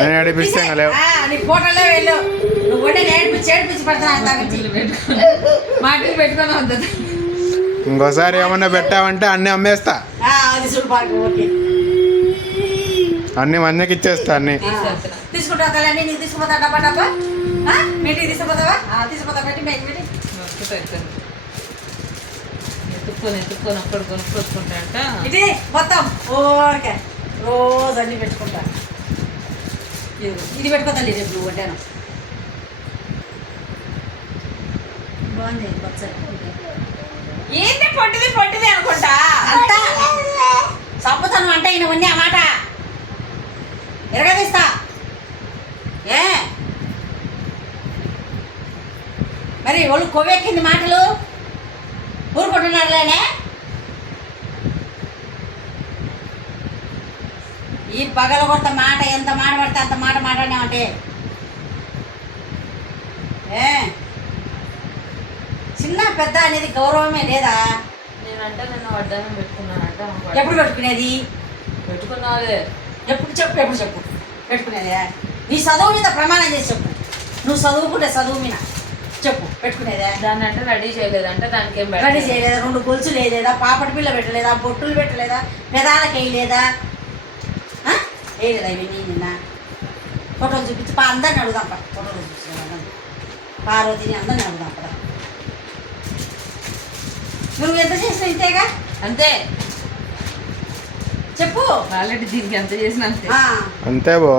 నేను నడిపిస్తే ఇంకోసారి ఏమన్నా పెట్టావంటే అన్ని అమ్మేస్తా, అన్ని మందికి ఇచ్చేస్తా. అన్ని తీసుకుంటా నీకు తీసుకుపోతా డబ్బా డబ్బా మీటికి తీసుకుపోతావా? తీసుకుపోతా పెట్టి ఎత్తుక్కొని అక్కడ కొనుక్కొచ్చుకుంటా ఇది మొత్తం ఓకే రోజు అన్ని పెట్టుకుంటా. ఇది పెట్టుకోతాను రేపు నువ్వు వడ్డాను బాగుంది పచ్చడి. ఏంటి పొట్టిది అనుకుంటా అంతా సంపుతాను అంటే ఇవన్నీ ఆ మాట ఎరగదీస్తా. ఏ మరి వాళ్ళు కొవ్వెక్కింది మాటలు ఊరుకుంటున్నారులేనే. ఈ పగల కొత్త మాట ఎంత మాట పడితే అంత మాట మాట్లాడినామంటే ఏ చిన్న పెద్ద అనేది గౌరవమే లేదా? నేనంటే నేను వడ్డానం పెట్టుకున్నానంట. ఎప్పుడు పెట్టుకునేది? పెట్టుకున్నావే. ఎప్పుడు చెప్పు పెట్టుకునేదే? నీ చదువు మీద ప్రమాణం చేసి చెప్పు. నువ్వు చదువుకుంటే చదువు మీద చెప్పు పెట్టుకునేదే. దాన్ని అంటే రెడీ చేయలేదంటే దానికి ఏం రెడీ చేయలేదా? 2 గొలుసులు వేయలేదా? పాపడి పిల్ల పెట్టలేదా? బొట్టులు పెట్టలేదా? పెదాలకు వేయలేదా? వేయలేదా? ఇవన్నీ నిన్న ఫోటోలు చూపించి అందరిని అడుగుదాం. ఫోటోలు చూపించిన పార్వతిని అందరిని అడుగుదాం. నువ్వు ఎంత చేసినా ఇంతేగా? అంతే చెప్పు. ఆల్రెడీ దీనికి ఎంత చేసినా అంతే అంతే బో.